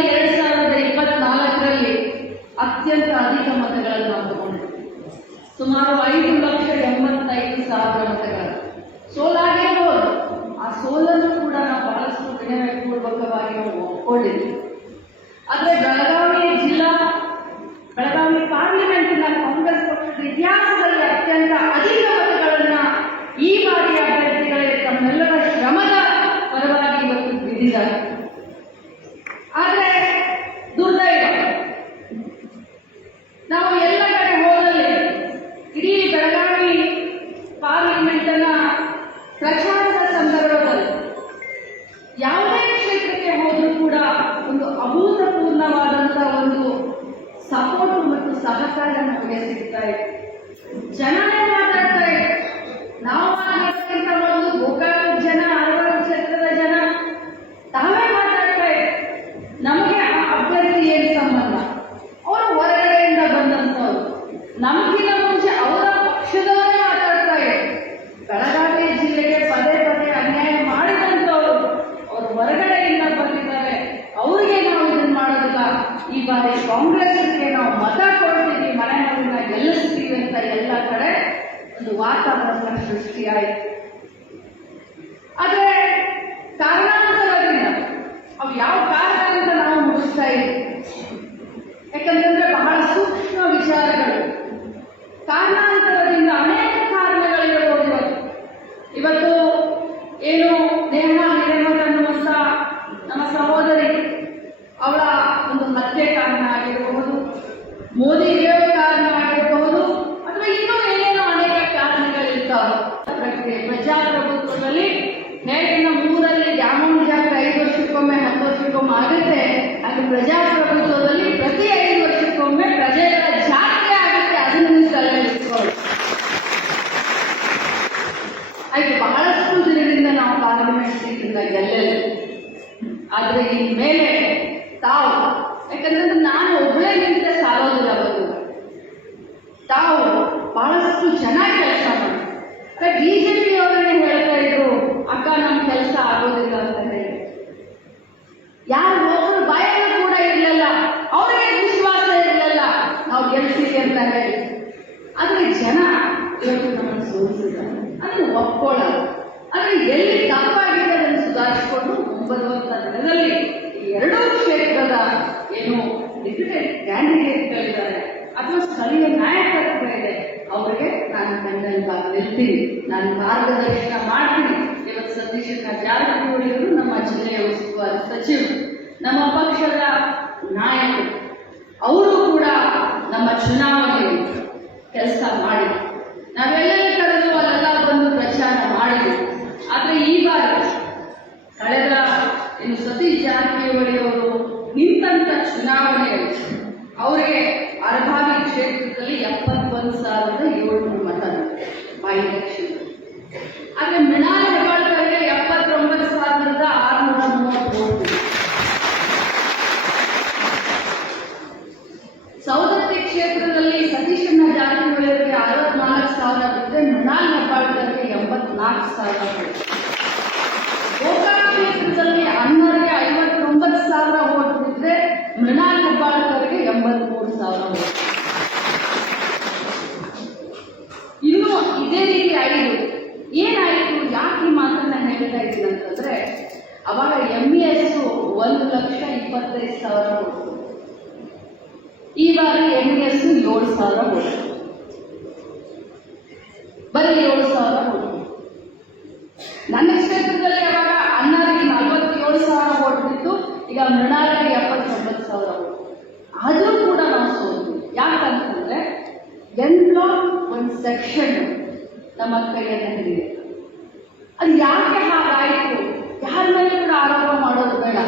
2024ರಲ್ಲಿ ಅತ್ಯಂತ ಅಧಿಕ ಮತಗಳನ್ನು ನಾವು ತಗೊಂಡಿದ್ದೀವಿ. ಸುಮಾರು 5,85,000 ಮತಗಳು ಸೋಲಾಗಿರಬಹುದು. ಆ ಸೋಲನ್ನು ಕೂಡ ನಾವು ಬಹಳಷ್ಟು ವಿನಯಪೂರ್ವಕವಾಗಿ ನಾವು ಒಪ್ಕೊಂಡಿದ್ದೀವಿ. ಆದರೆ ಬೆಳಗಾವಿ ಪಾರ್ಲಿಮೆಂಟಿನ ಕಾಂಗ್ರೆಸ್ ಪಕ್ಷದ ಇತಿಹಾಸದಲ್ಲಿ ಅತ್ಯಂತ ಅಧಿಕ ಮತಗಳನ್ನ ಈ ಬಾರಿಯ ಅಭ್ಯರ್ಥಿಗಳೇ ತಮ್ಮೆಲ್ಲರ ಶ್ರಮದ ಪರವಾಗಿ ಇವತ್ತು ಗೆದ್ದಿದ್ದಾರೆ. ಆದರೆ ದುರ್ದೈವ, ನಾವು ಎಲ್ಲ ಕಡೆ ಹೋದಲ್ಲಿ ಇಡೀ ಬೆಳಗಾವಿ ಪಾರ್ಲಿಮೆಂಟ್ನ ಪ್ರಚಾರದ ಸಂದರ್ಭದಲ್ಲಿ ಯಾವುದೇ ಕ್ಷೇತ್ರಕ್ಕೆ ಹೋದರೂ ಕೂಡ ಒಂದು ಅಭೂತಪೂರ್ಣವಾದಂತಹ ಒಂದು ಸಪೋರ್ಟ್ ಮತ್ತು ಸಹಕಾರ ನಮಗೆ ಸಿಗ್ತಾ ಇದೆ. ಜನನೇ ಮಾತಾಡ್ತಾ ಇದೆ. ನಾವು ಮಾತಾಡ್ತಕ್ಕಂಥ ಒಂದು ಗೋಕಾಕ ಜನ, ಹಲವಾರು ಕ್ಷೇತ್ರದ ಜನ ತಾವೇ ಮಾತಾಡ್ತಾ ಇದೆ. ನಮಗೆ ಆ ಅಭ್ಯರ್ಥಿ ಏನು ಸಂಬಂಧ? ಅವರು ಹೊರಗಡೆಯಿಂದ ಬಂದಂಥವ್ರು. ನಮಗಿಂತ ಮುಂಚೆ ಅವರ ಪಕ್ಷದವರೇ ಮಾತಾಡ್ತಾ ಇದೆ. ಬೆಳಗಾವಿ ಜಿಲ್ಲೆಗೆ ಪದೇ ಪದೇ ಅನ್ಯಾಯ ಮಾಡಿದಂಥವ್ರು ಅವರು ಹೊರಗಡೆಯಿಂದ ಬಂದಿದ್ದಾರೆ. ಅವರಿಗೆ ನಾವು ಇದನ್ನು ಮಾಡೋದಿಲ್ಲ, ಈ ಬಾರಿ ಕಾಂಗ್ರೆಸ್ಗೆ ನಾವು ಮತ ಕೊಡ್ತೀವಿ, ಮನೆಯನ್ನ ಗೆಲ್ಲಿಸ್ತೀವಿ ಅಂತ ಎಲ್ಲ ಕಡೆ ಒಂದು ವಾತಾವರಣ ಸೃಷ್ಟಿಯಾಯಿತು. ಆದರೆ ಕಾರಣಾಂತರದಿಂದ ಅವು ಯಾವ ಕಾರಣ ಅಂತ ನಾವು ಮುಗಿಸ್ತಾ ಇದ್ದೀವಿ. ಯಾಕಂತಂದ್ರೆ ಬಹಳ ಸೂಕ್ಷ್ಮ ವಿಚಾರಗಳು. ಕಾರಣಾಂತರದಿಂದ ಅನೇಕ ಕಾರಣಗಳಿರಬಹುದು. ಇವತ್ತು ಏನು ನೇಹಾ ಹಿರೇಮಠ್ ಅನ್ನುವಂಥ ನಮ್ಮ ಸಹೋದರಿ, ಅವಳ ಒಂದು ಹತ್ಯೆ ಕಾರಣ ಆಗಿರಬಹುದು, ಮೋದಿ ಇರೋ ಕಾರಣ ಆಗಿರಬಹುದು, ಅಥವಾ ಇನ್ನೂ ಏನೇನೋ ಅನೇಕ ಕಾರಣಗಳಿರ್ತಾವೆ. ಪ್ರಜಾಪ್ರಭುತ್ವದಲ್ಲಿ ಹೇಗೆ ಮೂರಲ್ಲಿ ಡ್ಯಾಮೌಂಟ್ ಜಾತ್ರೆ 5 ವರ್ಷಕ್ಕೊಮ್ಮೆ 10 ವರ್ಷಕ್ಕೊಮ್ಮೆ ಆಗುತ್ತೆ, ಅದು ಪ್ರಜಾಪ್ರಭುತ್ವದಲ್ಲಿ ಪ್ರತಿ 5 ವರ್ಷಕ್ಕೊಮ್ಮೆ ಪ್ರಜೆಗಳ ಜಾತ್ರೆ ಆಗುತ್ತೆ. ಅದನ್ನು ತಲೆಯಿಟ್ಕೊಳ್ಳಿ. ಆಯ್ತು, ಬಹಳಷ್ಟು ದಿನದಿಂದ ನಾವು ಪಾರ್ಲಿಮೆಂಟ್ ಸೀಟಿಂದ ಗೆಲ್ಲಲಿಲ್ಲ. ಆದರೆ ಇನ್ಮೇಲೆ ತಾವು, ಯಾಕಂದ್ರೆ ನಾನು ಒಬ್ಬಳೇ ನಿಂತೆ ಸಾಗೋದಿಲ್ಲ, ತಾವು ಬಹಳಷ್ಟು ಚೆನ್ನಾಗಿ ಕೆಲಸ ಮಾಡಿ. ಬಿಜೆಪಿ ಅವರನ್ನೇ ಹೇಳ್ತಾ ಇದ್ರು, ಅಕ್ಕ ನಮ್ಮ ಕೆಲಸ ಆಗೋದಿಲ್ಲ ಅಂತ ಹೇಳಿ. ಯಾರು ಒಬ್ಬರು ಬಾಯಲ್ಲಿ ಕೂಡ ಇರಲಿಲ್ಲ, ಅವರಿಗೆ ವಿಶ್ವಾಸ ಇರಲಿಲ್ಲ ನಾವು ಗೆಲ್ತೀವಿ ಅಂತ ಹೇಳಿ. ಆದರೆ ಜನ ಇವತ್ತು ನಮ್ಮನ್ನು ಸೋಲಿಸಿದ್ದಾರೆ, ಅದನ್ನು ಒಪ್ಕೊಳ್ಳಲ್ಲ. ಆದರೆ ಎಲ್ಲಿ ತಪ್ಪಾಗಿದೆ ಅದನ್ನು ಸುಧಾರಿಸಿಕೊಂಡು ಬರುವಂತ ದಿನದಲ್ಲಿ ಈ ಎರಡೂ ಕ್ಷೇತ್ರದ ಏನು ಡಿಪ್ಯೂಟೆಡ್ ಕ್ಯಾಂಡಿಡೇಟ್ಗಳಿದ್ದಾರೆ ಅಥವಾ ಸ್ಥಳೀಯ ನಾಯಕತ್ವಗಳಿದೆ, ಅವರಿಗೆ ನಾನು ಬೆನ್ನೆಲುಬಾಗಿ ನಿಲ್ತೀನಿ, ನಾನು ಮಾರ್ಗದರ್ಶನ ಮಾಡ್ತೀನಿ. ಇವತ್ತು ಸತೀಶ್ ಜಾರಕಿಹೊಳಿ ಅವರು ನಮ್ಮ ಜಿಲ್ಲೆಯ ಉಸ್ತುವಾರಿ ಸಚಿವರು, ನಮ್ಮ ಪಕ್ಷದ ನಾಯಕರು, ಅವರು ಕೂಡ ನಮ್ಮ ಚುನಾವಣೆಯಲ್ಲಿ ಕೆಲಸ ಮಾಡಿದ್ರು. ನಾವೆಲ್ಲ ಕರೆದು ಅಲ್ಲೆಲ್ಲ ಬಂದು ಪ್ರಚಾರ ಮಾಡಿದ್ರು. ಆದರೆ ಈ ಬಾರಿ ಕಳೆದ ಸತೀಶ್ ಜಾರಕಿಹೊಳಿ ಅವರು ನಿಂತ ಚುನಾವಣೆಯಲ್ಲಿ ಅವರಿಗೆ ಅರಭಾವಿ ಕ್ಷೇತ್ರದಲ್ಲಿ 71,700 ಮತ ಬೈ-ಎಲೆಕ್ಷನ್. ಆದರೆ ಮೃಣಾಲ್ ಹೆಬ್ಬಾಳ್ಕರ್ಗೆ 79,630 ವೋಟ್. ಸೌದತ್ತಿ ಕ್ಷೇತ್ರದಲ್ಲಿ ಸತೀಶ್ ಜಾರಕಿಹೊಳಿ ಅವರಿಗೆ 64,000 ಬಿಟ್ಟರೆ ಮೃಣಾಲ್ ಹೆಬ್ಬಾಳ್ಕರ್ಗೆ 84,000 ವೋಟ್. ಗೋಕಾಕ್ ಕ್ಷೇತ್ರದಲ್ಲಿ ಅನ್ನೋರಿಗೆ 59,000 ವೋಟ್ ಬಿಟ್ಟರೆ ಮೃಣಾಲ್ ಹೆಬ್ಬಾಳ್ಕರ್ಗೆ 83,000 ವೋಟ್. ಇನ್ನು ಇದೇ ರೀತಿ ಏನಾಯಿತು, ಯಾಕೆ ಈ ಮಾತನ್ನ ಹೇಳ್ತಾ ಇದ್ದೀನಿ ಅಂತಂದ್ರೆ, ಅವಾಗ MES 1,25,000 ವೋಟ್, ಈ ಬಾರಿ MES 7,000 ವೋಟ್, ಬರೀ 7,000 ವೋಟ್. ನನ್ನ ಕ್ಷೇತ್ರದಲ್ಲಿ ಅವಾಗ ಅಣ್ಣರಿಗೆ 47,000 ವೋಟ್ ಬಿತ್ತು, ಈಗ ಮೃಣಾಲಿಗೆ 79,000 ವೋಟ್. ಆದರೂ ಕೂಡ ನಾವು ಸೋಲ್ತೀವಿ. ಯಾಕಂತಂದ್ರೆ ಒಂದು ಸೆಕ್ಷನ್ ನಮ್ಮ ಕೈಯನ್ನು ಹಿಡಿದೆ. ಅದು ಯಾಕೆ ಹಾಗಾಯಿತು, ಯಾರ ಮೇಲೆ ಕೂಡ ಆರೋಪ ಮಾಡೋದು ಬೇಡ.